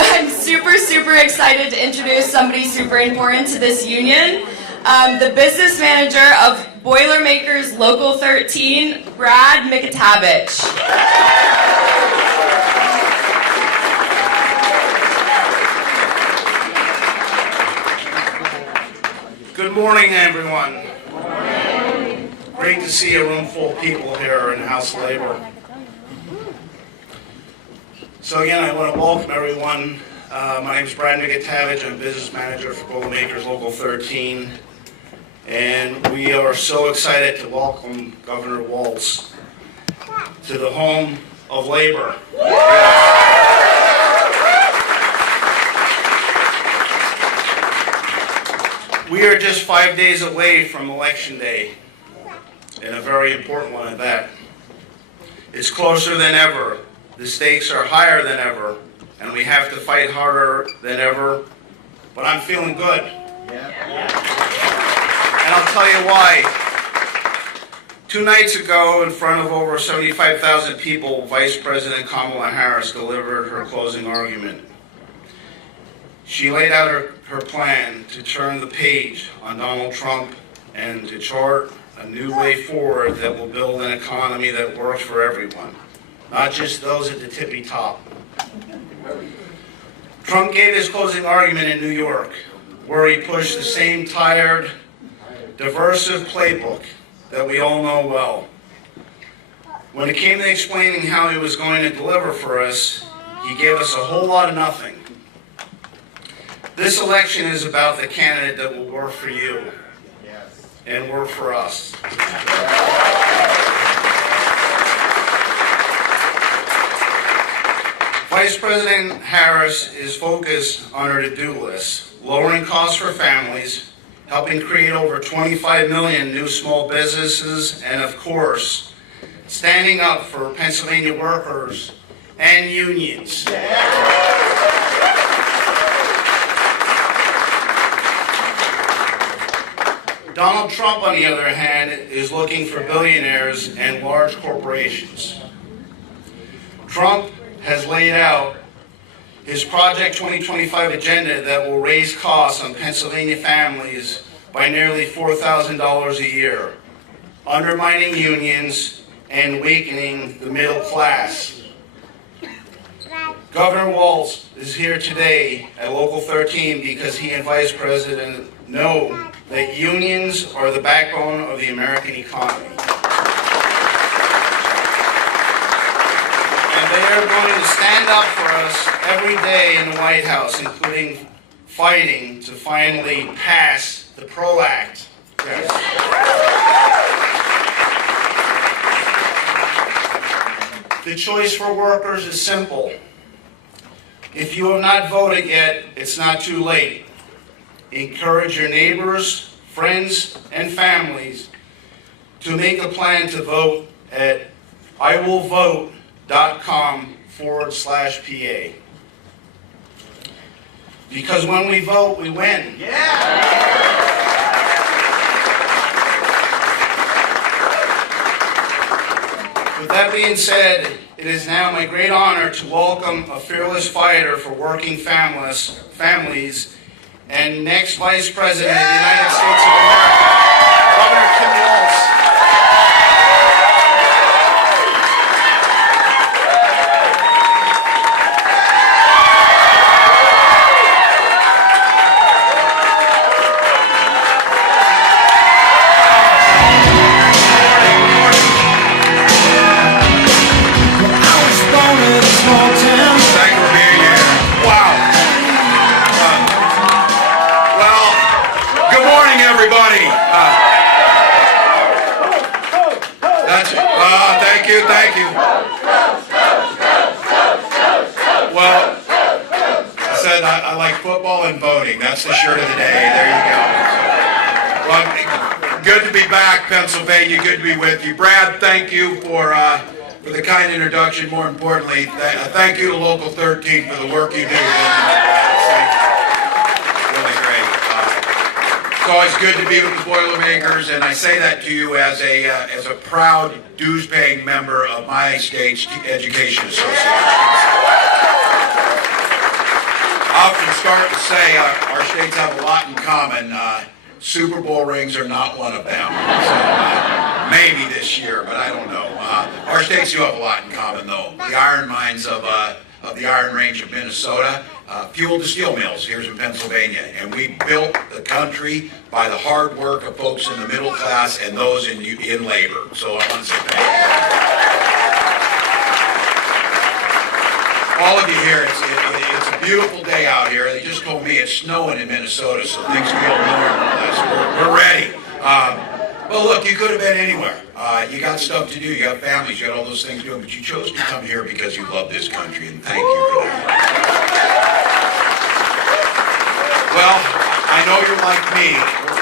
I'm super excited to introduce somebody super important to this union. The business manager of Boilermakers Local 13, Brad Mikatavich. Good morning, everyone. Great to see a room full of people here in House Labor. So again, I want to welcome everyone. My name is Brad Mikatavich. I'm business manager for Boilermakers Local 13. And we are so excited to welcome Governor Walz to the home of labor. We are just 5 days away from Election Day, and a very important one at that. It's closer than ever. The stakes are higher than ever, and we have to fight harder than ever, but I'm feeling good. And I'll tell you why. 2 nights ago, in front of over 75,000 people, Vice President Kamala Harris delivered her closing argument. She laid out her plan to turn the page on Donald Trump and to chart a new way forward that will build an economy that works for everyone, not just those at the tippy top. Trump gave his closing argument in New York, where he pushed the same tired, diversive playbook that we all know well. When it came to explaining how he was going to deliver for us, he gave us a whole lot of nothing. This election is about the candidate that will work for you and work for us. Vice President Harris is focused on her to-do list, lowering costs for families, helping create over 25 million new small businesses, and of course, standing up for Pennsylvania workers and unions. Donald Trump, on the other hand, is looking for billionaires and large corporations. Trump has laid out his Project 2025 agenda that will raise costs on Pennsylvania families by nearly $4,000 a year, undermining unions and weakening the middle class. Governor Walz is here today at Local 13 because he and Vice President know that unions are the backbone of the American economy. And they are going to stand up for us every day in the White House, including fighting to finally pass the PRO Act. Yes. The choice for workers is simple. If you have not voted yet, it's not too late. Encourage your neighbors, friends, and families to make a plan to vote at iwillvote.com/PA. Because when we vote, we win. With that being said, it is now my great honor to welcome a fearless fighter for working families and next Vice President of the United States of America, Governor Tim Walz. said, I like football and voting. That's the shirt of the day. There you go. Well, good to be back, Pennsylvania. Good to be with you. Brad, thank you for the kind introduction. More importantly, thank you to Local 13 for the work you do. Really great. It's always good to be with the Boilermakers, and I say that to you as a proud dues-paying member of my state's education association. I often start to say our states have a lot in common. Super Bowl rings are not one of them. So, maybe this year, but I don't know. Our states do have a lot in common, though. The iron mines of the Iron Range of Minnesota fueled the steel mills here in Pennsylvania, and we built the country by the hard work of folks in the middle class and those in labor. So I want to say thank you. All of you here, it's a beautiful day out here. They just told me it's snowing in Minnesota, so things feel normal. We're ready. Well, look, you could have been anywhere. You got stuff to do. You got families. You got all those things doing, but you chose to come here because you love this country, and thank you for that. Well, I know you're like me.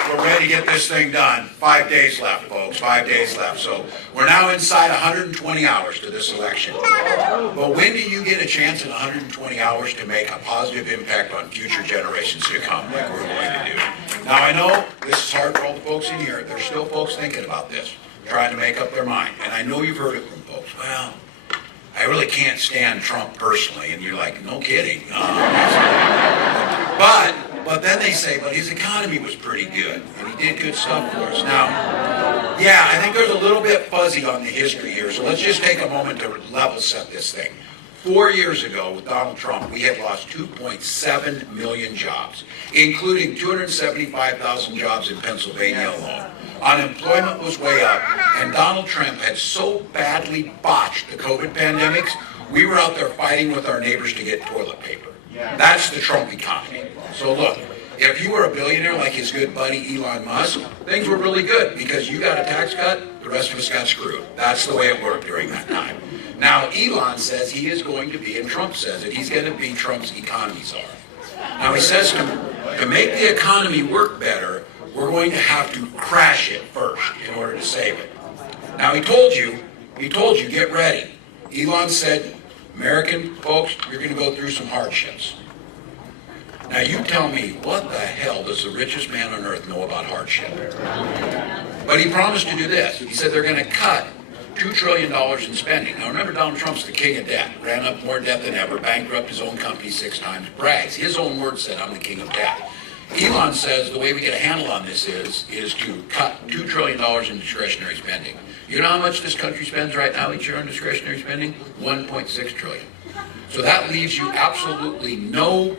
We're ready to get this thing done. 5 days left, folks. 5 days left. So we're now inside 120 hours to this election. But when do you get a chance in 120 hours to make a positive impact on future generations to come, like we're going to do? Now, I know this is hard for all the folks in here. There's still folks thinking about this, trying to make up their mind. And I know you've heard it from folks. Well, I really can't stand Trump personally. And you're like, no kidding. But then they say, but his economy was pretty good, and he did good stuff for us. Now, yeah, I think there's a little bit fuzzy on the history here, so let's just take a moment to level set this thing. 4 years ago, with Donald Trump, we had lost 2.7 million jobs, including 275,000 jobs in Pennsylvania alone. Unemployment was way up, and Donald Trump had so badly botched the COVID pandemics, we were out there fighting with our neighbors to get toilet paper. That's the Trump economy. So look, if you were a billionaire like his good buddy Elon Musk, things were really good because you got a tax cut, the rest of us got screwed. That's the way it worked during that time. Now, Elon says he is going to be, and Trump says it, he's going to be Trump's economy czar. Now, he says to make the economy work better, we're going to have to crash it first in order to save it. Now, he told you, get ready. Elon said, American folks, you're going to go through some hardships. Now you tell me, what the hell does the richest man on earth know about hardship? But he promised to do this. He said they're going to cut $2 trillion in spending. Now remember, Donald Trump's the king of debt. Ran up more debt than ever, bankrupted his own company 6 times, brags. His own words said, I'm the king of debt. Elon says the way we get a handle on this is to cut $2 trillion in discretionary spending. You know how much this country spends right now each year on discretionary spending? $1.6 trillion. So that leaves you absolutely no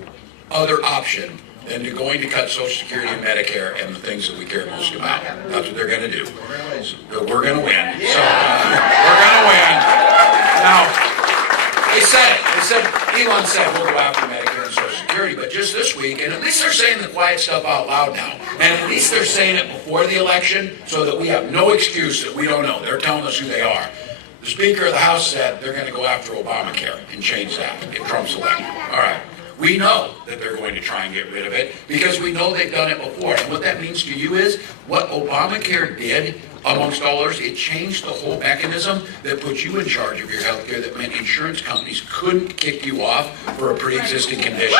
other option than to going to cut Social Security and Medicare and the things that we care most about. That's what they're going to do. So we're going to win. So we're going to win. Now, they said it. Elon said we'll go after Medicare and Social Security, but just this week, and at least they're saying the quiet stuff out loud now, and at least they're saying it before the election so that we have no excuse that we don't know. They're telling us who they are. The Speaker of the House said they're going to go after Obamacare and change that if Trump's elected. All right. We know that they're going to try and get rid of it because we know they've done it before. And what that means to you is what Obamacare did, amongst all others, it changed the whole mechanism that put you in charge of your health care, that meant insurance companies couldn't kick you off for a pre-existing condition.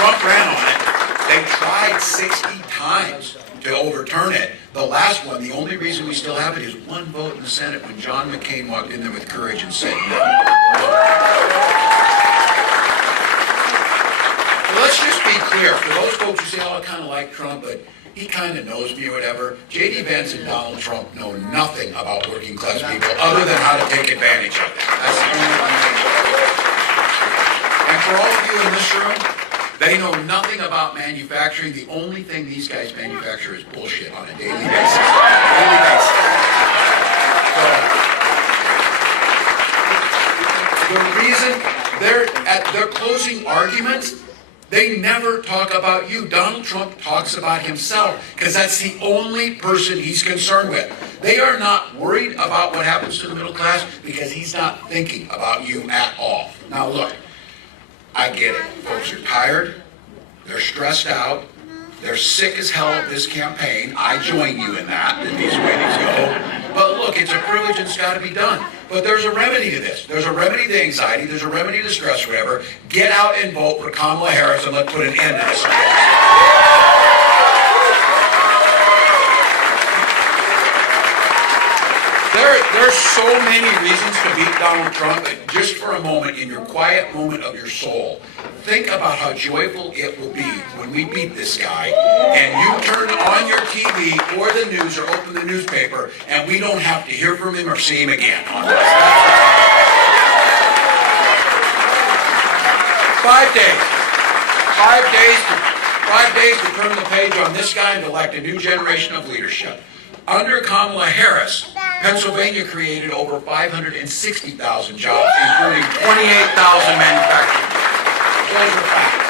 Trump ran on it. They tried 60 times to overturn it. The last one, the only reason we still have it is one vote in the Senate when John McCain walked in there with courage and said no. So let's just be clear. For those folks who say, oh, I kind of like Trump, but he kind of knows me or whatever, J.D. Vance and Donald Trump know nothing about working class people other than how to take advantage of them. That's the only thing they know. And for all of you in this room, they know nothing about manufacturing. The only thing these guys manufacture is bullshit on a daily basis. So, the reason they're at their closing arguments, they never talk about you. Donald Trump talks about himself because that's the only person he's concerned with. They are not worried about what happens to the middle class because he's not thinking about you at all. Now look, I get it. Folks are tired. They're stressed out. They're sick as hell of this campaign. I join you in that these way these go. But look, it's a privilege and it's got to be done. But there's a remedy to this. There's a remedy to anxiety. There's a remedy to stress, whatever. Get out and vote for Kamala Harris and let's put an end to this. There's so many reasons to beat Donald Trump, but just for a moment, in your quiet moment of your soul, think about how joyful it will be when we beat this guy and you turn on your TV or the news or open the newspaper and we don't have to hear from him or see him again. 5 days. 5 days to turn the page on this guy and elect a new generation of leadership. Under Kamala Harris, Pennsylvania created over 560,000 jobs, including 28,000 manufacturing jobs. Those are facts.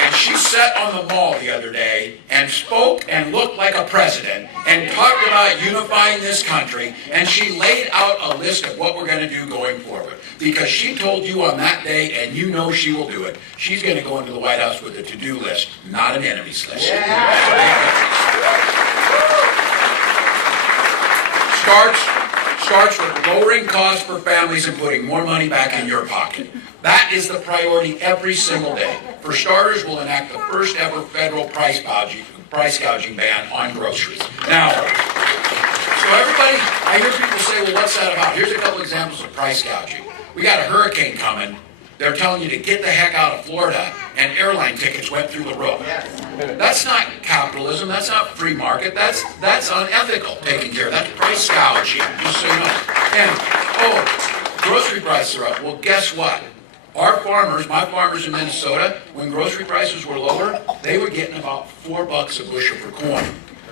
And she sat on the mall the other day and spoke and looked like a president and talked about unifying this country, and she laid out a list of what we're going to do going forward. Because she told you on that day, and you know she will do it, she's going to go into the White House with a to-do list, not an enemies list. Starts with lowering costs for families and putting more money back in your pocket. That is the priority every single day. For starters, we'll enact the first ever federal price gouging ban on groceries. Now, so everybody, I hear people say, well, what's that about? Here's a couple examples of price gouging. We got a hurricane coming. They're telling you to get the heck out of Florida, and airline tickets went through the roof. That's not capitalism. That's not free market. That's unethical taking care of. That's price gouging, just so you know. And, grocery prices are up. Well, guess what? Our farmers, my farmers in Minnesota, when grocery prices were lower, they were getting about $4 a bushel for corn.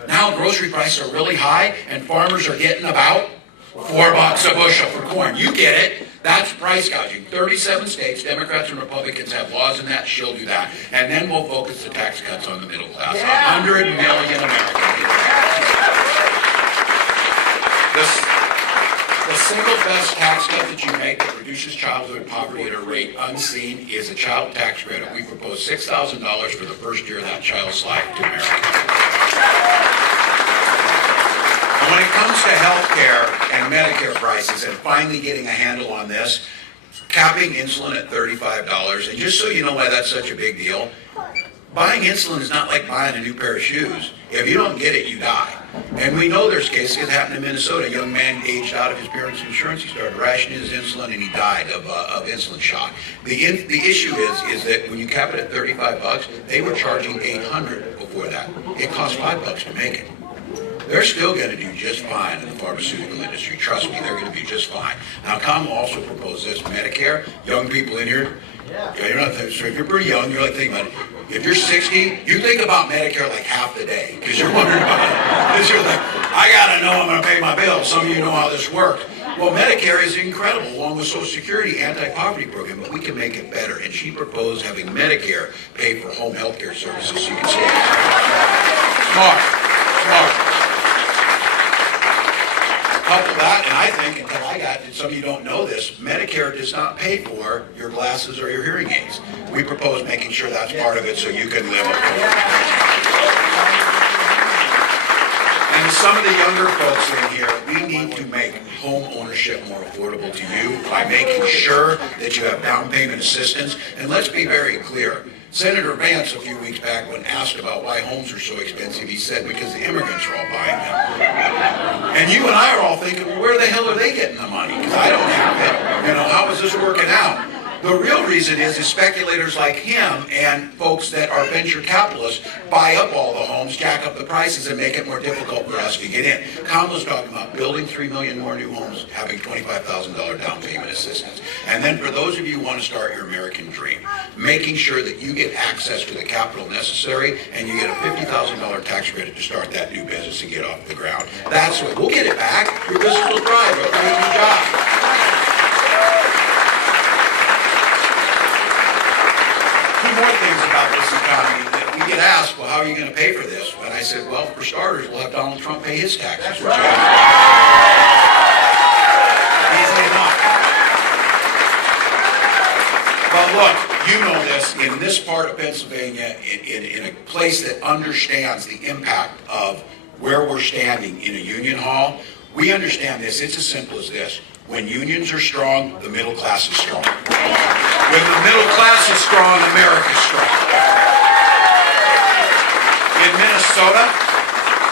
Now grocery prices are really high, and farmers are getting about $4 a bushel for corn. You get it. That's price gouging. 37 states, Democrats and Republicans have laws in that. She'll do that. And then we'll focus the tax cuts on the middle class. 100 million Americans. The single best tax cut that you make that reduces childhood poverty at a rate unseen is a child tax credit. We propose $6,000 for the first year of that child's life to America. When it comes to health care and Medicare prices and finally getting a handle on this, capping insulin at $35, and just so you know why that's such a big deal, buying insulin is not like buying a new pair of shoes. If you don't get it, you die. And we know there's cases. It happened in Minnesota. A young man aged out of his parents' insurance. He started rationing his insulin, and he died of insulin shock. The issue is that when you cap it at $35, they were charging $800 before that. It cost $5 to make it. They're still going to do just fine in the pharmaceutical industry. Trust me, they're going to do just fine. Now, Kamala also proposed this. Medicare, young people in here, you're not, so if you're pretty young, you're like thinking about it. If you're 60, you think about Medicare like half the day because you're wondering about it. Because you're like, I got to know I'm going to pay my bills. Some of you know how this works. Well, Medicare is incredible, along with Social Security anti-poverty program, but we can make it better. And she proposed having Medicare pay for home health care services so you can save. Smart. Couple that, and I think, until I got, and some of you don't know this, Medicare does not pay for your glasses or your hearing aids. We propose making sure that's part of it so you can live up to it. And some of the younger folks in here, we need to make home ownership more affordable to you by making sure that you have down payment assistance. And let's be very clear. Senator Vance, a few weeks back, when asked about why homes are so expensive, he said because the immigrants are all buying them. And you and I are all thinking, well, where the hell are they getting the money? Because I don't have it. You know, how is this working out? The real reason is speculators like him and folks that are venture capitalists buy up all the homes, jack up the prices, and make it more difficult for us to get in. Kamala's talking about building 3 million more new homes, having $25,000 down payment assistance. And then for those of you who want to start your American dream, making sure that you get access to the capital necessary and you get a $50,000 tax credit to start that new business and get off the ground. That's what, we'll get it back. Your business will thrive. It'll create a new job. More things about this economy that we get asked, well, how are you going to pay for this? And I said, well, for starters, we'll have Donald Trump pay his taxes. Easily enough. look, you know this, in this part of Pennsylvania, in a place that understands the impact of where we're standing in a union hall, we understand this. It's as simple as this. When unions are strong, the middle class is strong. When the middle class is strong, America's strong. In Minnesota,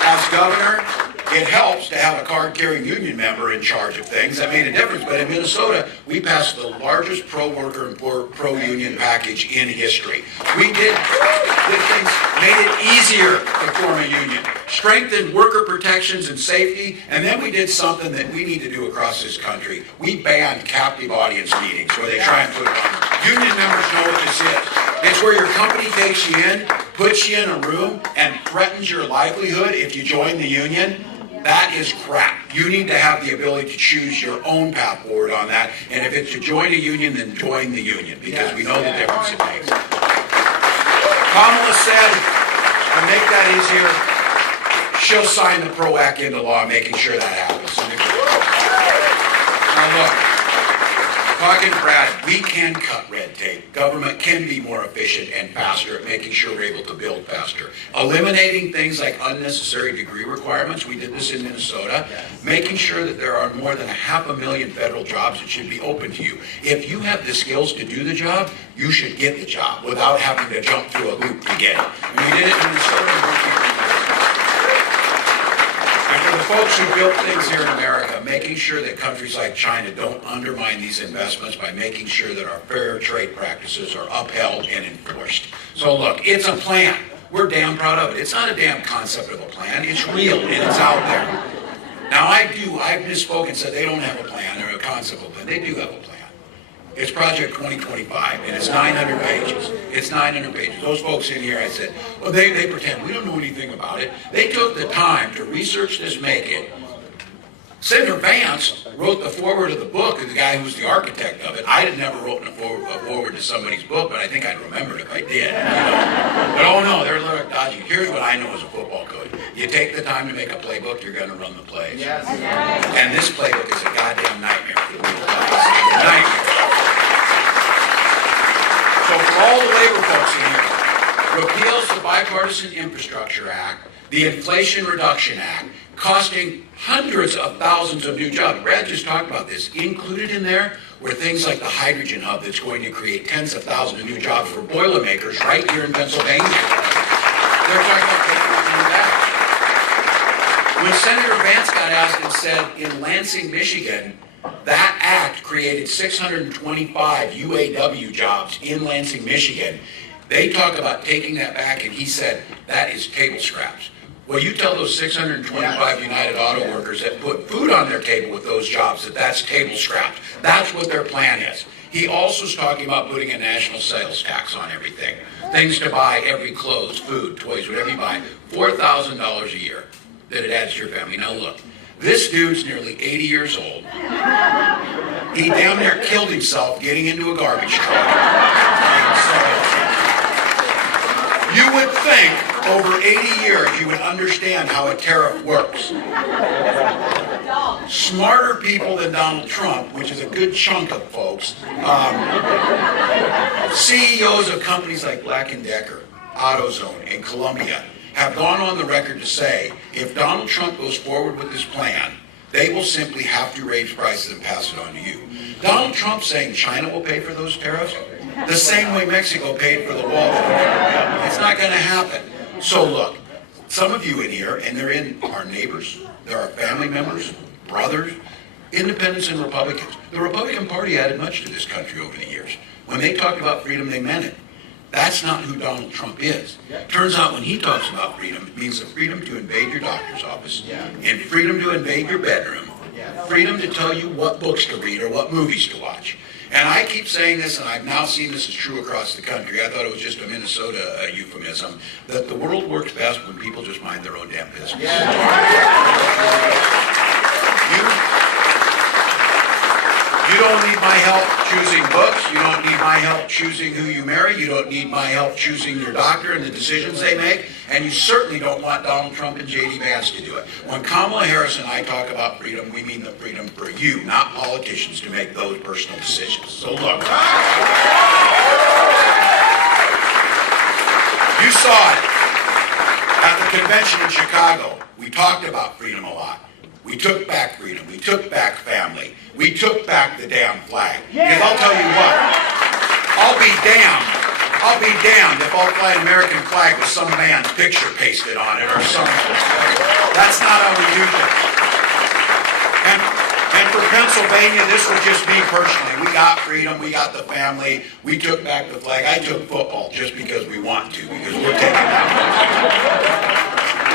as governor, it helps to have a card-carrying union member in charge of things. That made a difference. But in Minnesota, we passed the largest pro-worker and pro-union package in history. We did things, made it easier to form a union, strengthened worker protections and safety, and then we did something that we need to do across this country. We banned captive audience meetings where they try and put it on. Union members know what this is. It's where your company takes you in, puts you in a room, and threatens your livelihood if you join the union. That is crap. You need to have the ability to choose your own path forward on that. And if it's to join a union, then join the union, because we know the difference it makes. Kamala said, to make that easier, she'll sign the PRO Act into law, making sure that happens. Now look, talking to Brad, we can cut red tape. Government can be more efficient and faster at making sure we're able to build faster. Eliminating things like unnecessary degree requirements, we did this in Minnesota. Making sure that there are more than 500,000 federal jobs that should be open to you. If you have the skills to do the job, you should get the job without having to jump through a loop to get it. And we did it in Minnesota. And for the folks who built things here in America, making sure that countries like China don't undermine these investments by making sure that our fair trade practices are upheld and enforced. So look, it's a plan. We're damn proud of it. It's not a damn concept of a plan. It's real and it's out there. Now I've misspoken and said they don't have a plan or a concept of a plan. They do have a plan. It's Project 2025, and it's 900 pages. It's 900 pages. Those folks in here, I said, well, they pretend we don't know anything about it. They took the time to research this, make it. Senator Vance wrote the foreword of the book, the guy who's the architect of it. I had never written a foreword to somebody's book, but I think I'd remember it if I did. But oh no, they're a little dodgy. Here's what I know as a football coach. You take the time to make a playbook, you're going to run the plays. Yes. And this playbook is a goddamn nightmare for the middle class. Nightmare. So for all the labor folks in here, repeals the Bipartisan Infrastructure Act, the Inflation Reduction Act, costing hundreds of thousands of new jobs. Brad just talked about this. Included in there were things like the hydrogen hub that's going to create tens of thousands of new jobs for Boilermakers right here in Pennsylvania. They're talking about that. When Senator Vance got asked and said in Lansing, Michigan, that act created 625 UAW jobs in Lansing, Michigan. They talk about taking that back, and he said, that is table scraps. Well, you tell those 625 United Auto workers that put food on their table with those jobs that that's table scraps. That's what their plan is. He also is talking about putting a national sales tax on everything. Things to buy, every clothes, food, toys, whatever you buy, $4,000 a year that it adds to your family. Now look. This dude's nearly 80 years old. He damn near killed himself getting into a garbage truck. You would think over 80 years you would understand how a tariff works. Smarter people than Donald Trump, which is a good chunk of folks, CEOs of companies like Black & Decker, AutoZone, and Columbia, have gone on the record to say, if Donald Trump goes forward with this plan, they will simply have to raise prices and pass it on to you. Donald Trump saying China will pay for those tariffs, the same way Mexico paid for the wall. It's not going to happen. So look, some of you in here, and they're in our neighbors, they're our family members, brothers, independents and Republicans. The Republican Party added much to this country over the years. When they talked about freedom, they meant it. That's not who Donald Trump is. Turns out when he talks about freedom, it means the freedom to invade your doctor's office, and freedom to invade your bedroom, freedom to tell you what books to read or what movies to watch. And I keep saying this, and I've now seen this is true across the country. I thought it was just a Minnesota euphemism, that the world works best when people just mind their own damn business. You don't need my help choosing books. You don't need my help choosing who you marry. You don't need my help choosing your doctor and the decisions they make. And you certainly don't want Donald Trump and J.D. Vance to do it. When Kamala Harris and I talk about freedom, we mean the freedom for you, not politicians, to make those personal decisions. So look. You saw it at the convention in Chicago. We talked about freedom a lot. We took back freedom. We took back family. We took back the damn flag. Because I'll tell you what, I'll be damned if I'll fly an American flag with some man's picture pasted on it or something. That's not how we do things. And for Pennsylvania, this was just me personally. We got freedom, we got the family, we took back the flag. I took football just because we want to, because we're taking that.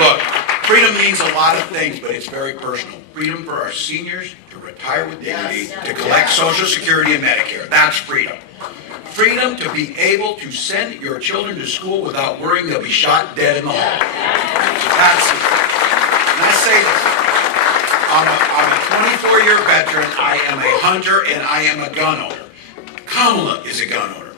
Look, freedom means a lot of things, but it's very personal. Freedom for our seniors to retire with dignity, to collect Social Security and Medicare. That's freedom. Freedom to be able to send your children to school without worrying they'll be shot dead in the hall. That's it. And I say this. I'm a 24-year veteran, I am a hunter, and I am a gun owner. Kamala is a gun owner.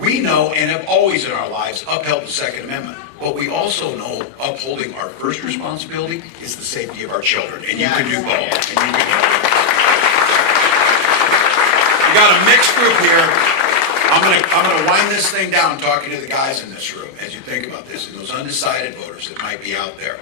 We know and have always in our lives upheld the Second Amendment. But we also know upholding our first responsibility is the safety of our children. And you can do both. And you can do both. We got a mixed group here. I'm gonna wind this thing down talking to the guys in this room as you think about this and those undecided voters that might be out there.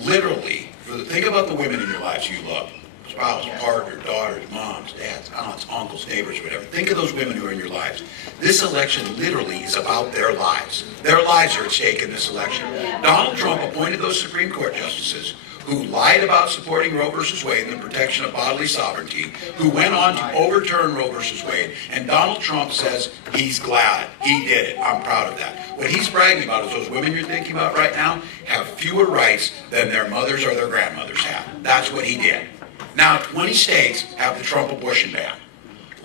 Literally, think about the women in your lives you love. Spouse, partner, daughters, moms, dads, aunts, uncles, neighbors, whatever. Think of those women who are in your lives. This election literally is about their lives. Their lives are at stake in this election. Donald Trump appointed those Supreme Court justices who lied about supporting Roe v. Wade and the protection of bodily sovereignty, who went on to overturn Roe v. Wade, and Donald Trump says he's glad he did it. I'm proud of that. What he's bragging about is those women you're thinking about right now have fewer rights than their mothers or their grandmothers have. That's what he did. Now, 20 states have the Trump abortion ban.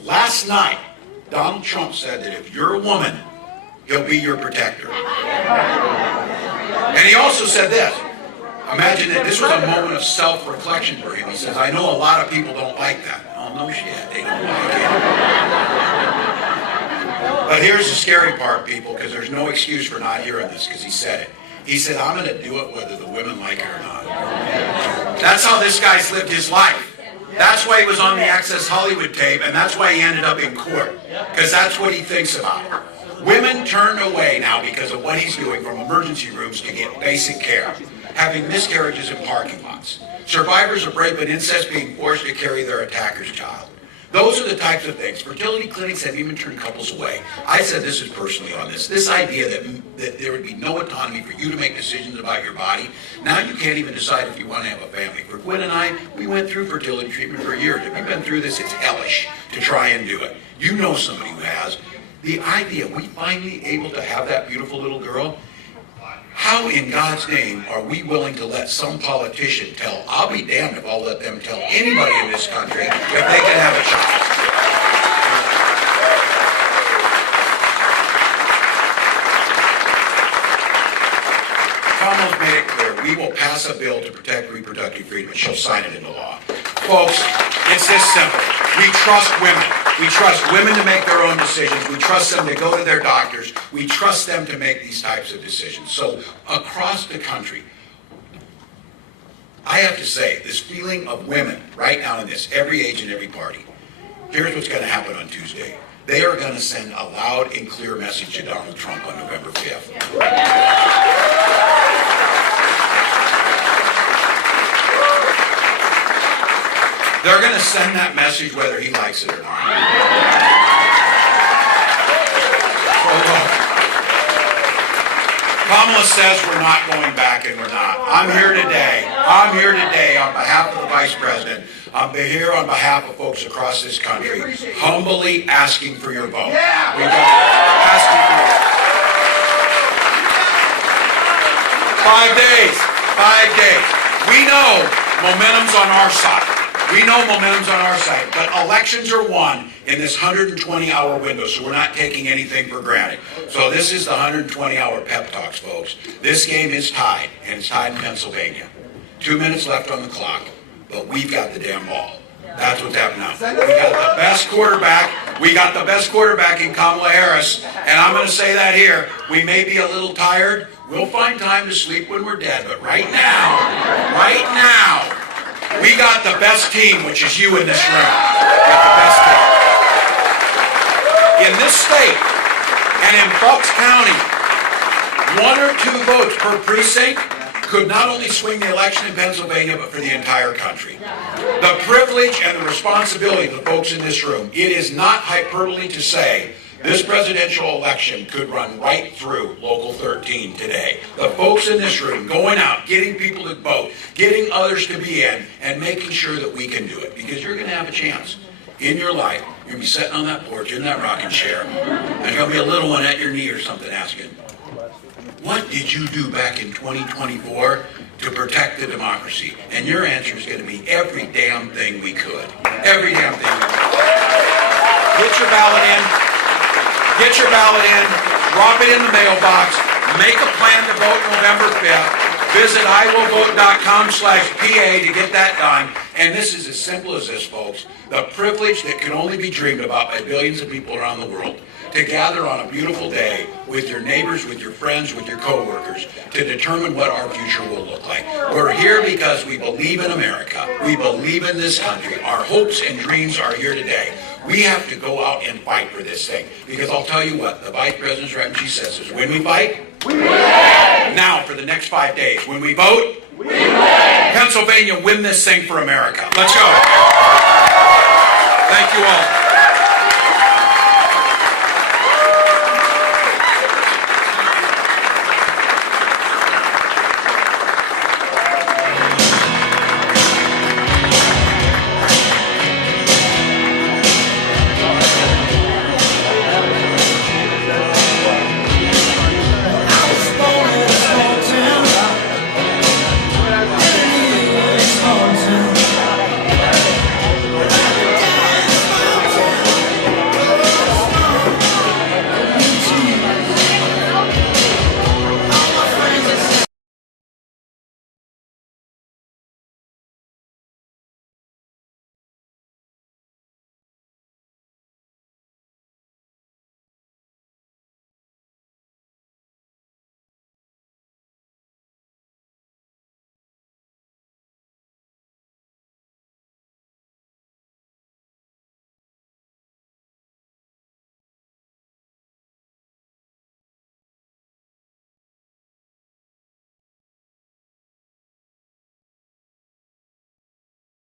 Last night, Donald Trump said that if you're a woman, he'll be your protector. And he also said this. Imagine that this was a moment of self-reflection for him. He says, I know a lot of people don't like that. Oh, no shit, they don't like it. But here's the scary part, people, because there's no excuse for not hearing this, because he said it. He said, I'm going to do it whether the women like it or not. That's how this guy's lived his life. That's why he was on the Access Hollywood tape, and that's why he ended up in court, because that's what he thinks about. Women turned away now because of what he's doing from emergency rooms to get basic care, having miscarriages in parking lots, survivors of rape and incest being forced to carry their attacker's child. Those are the types of things. Fertility clinics have even turned couples away. I said this is personally on this. This idea that there would be no autonomy for you to make decisions about your body. Now you can't even decide if you want to have a family. For Gwen and I, we went through fertility treatment for years. If you've been through this, it's hellish to try and do it. You know somebody who has. The idea we finally able to have that beautiful little girl, how in God's name are we willing to let some politician tell, I'll be damned if I'll let them tell anybody in this country if they can have a child. Kamala's made it clear, we will pass a bill to protect reproductive freedom and she'll sign it into law. Folks, it's this simple. We trust women. We trust women to make their own decisions. We trust them to go to their doctors. We trust them to make these types of decisions. So across the country, I have to say, this feeling of women right now in this, every age and every party, here's what's going to happen on Tuesday. They are going to send a loud and clear message to Donald Trump on November 5th. They're going to send that message whether he likes it or not. So look, Kamala says we're not going back, and we're not. I'm here today on behalf of the Vice President. I'm here on behalf of folks across this country, humbly asking for your vote. We're asking for your vote. 5 days. We know momentum's on our side. But elections are won in this 120-hour window, so we're not taking anything for granted. So this is the 120-hour pep talks, folks. This game is tied, and it's tied in Pennsylvania. 2 minutes left on the clock, but we've got the damn ball. That's what's happening now. We got the best quarterback. We got the best quarterback in Kamala Harris, and I'm going to say that here. We may be a little tired. We'll find time to sleep when we're dead, but right now, we got the best team, which is you in this room. We got the best team. In this state and in Bucks County, 1 or 2 votes per precinct could not only swing the election in Pennsylvania, but for the entire country. The privilege and the responsibility of the folks in this room, it is not hyperbole to say this presidential election could run right through Local 13 today. The folks in this room going out, getting people to vote, getting others to be in, and making sure that we can do it. Because you're going to have a chance in your life. You're going to be sitting on that porch in that rocking chair. There's going to be a little one at your knee or something asking, what did you do back in 2024 to protect the democracy? And your answer is going to be every damn thing we could. Every damn thing we could. Get your ballot in. Get your ballot in. Drop it in the mailbox. Make a plan to vote November 5th. Visit iwillvote.com/PA to get that done. And this is as simple as this, folks. The privilege that can only be dreamed about by billions of people around the world to gather on a beautiful day with your neighbors, with your friends, with your coworkers to determine what our future will look like. We're here because we believe in America. We believe in this country. Our hopes and dreams are here today. We have to go out and fight for this thing. Because I'll tell you what, the Vice President's right when she says this. When we fight, we win. Now for the next 5 days. When we vote, we win. Pennsylvania, win this thing for America. Let's go. Thank you all.